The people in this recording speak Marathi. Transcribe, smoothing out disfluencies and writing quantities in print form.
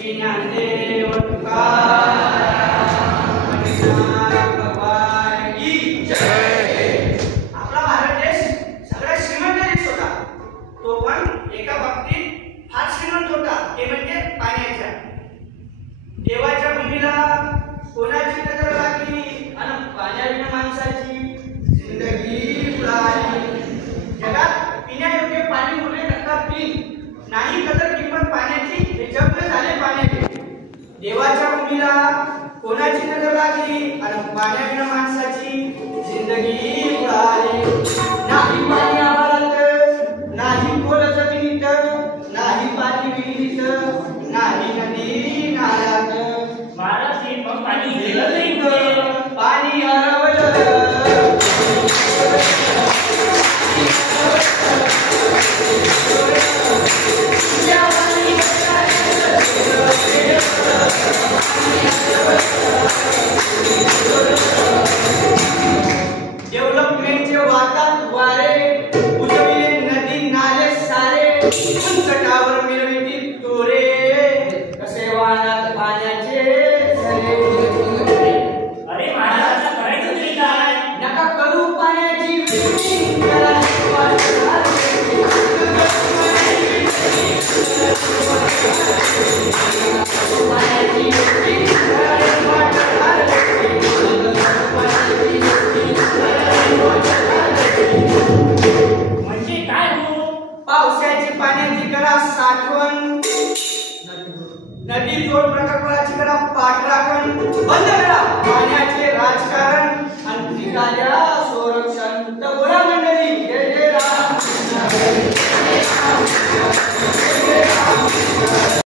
ज्ञानदेव तुकाराम भगवान की जय। आपला भारत देश सगळ्यात श्रीमंत देश होता, तो पण एका बाबतीत फार श्रीमंत होता, ते म्हणजे पाण्याच्या। देवाच्या भूमीला कोणाची नजर लागली आणि पाण्याविना माणसाची जिंदगी उडाली। जगात पिण्यायोग्य पाणी मुले टक्का पिन नाही कदर किंमत पाण्याची, हे जग झाले पाण्याचे। देवाच्या भूमीला कोणाची नजर लागली आणि पाण्याविना माणसाची जिंदगी उडाली। नाही पाणी आभाळात, नाही खोल जमिनीत, नाही पाणी विहिरीत, नाही नदी नाल्यात। महाराज हे मग पाणी गेलं नाही, पाणी हरवलं। डेव्हलपमेंटचे वाहतात वारे, उजविले नदी नाले सारे, उंच टावर मिरवितील तोरे, कसे वाहनात पाण्याचे झरे। अरे महाराज आता करायचं तरी काय? नका करू पाण्याची विहिरी, करा पाण्याची म्हणजे काय हो? पावसाची पाण्याची करा साठवण, नदी जोड प्रकल्पाची करा पाठराखण, बंद करा पाण्याचे राजकारण आणि ठिकाण्या संरक्षण।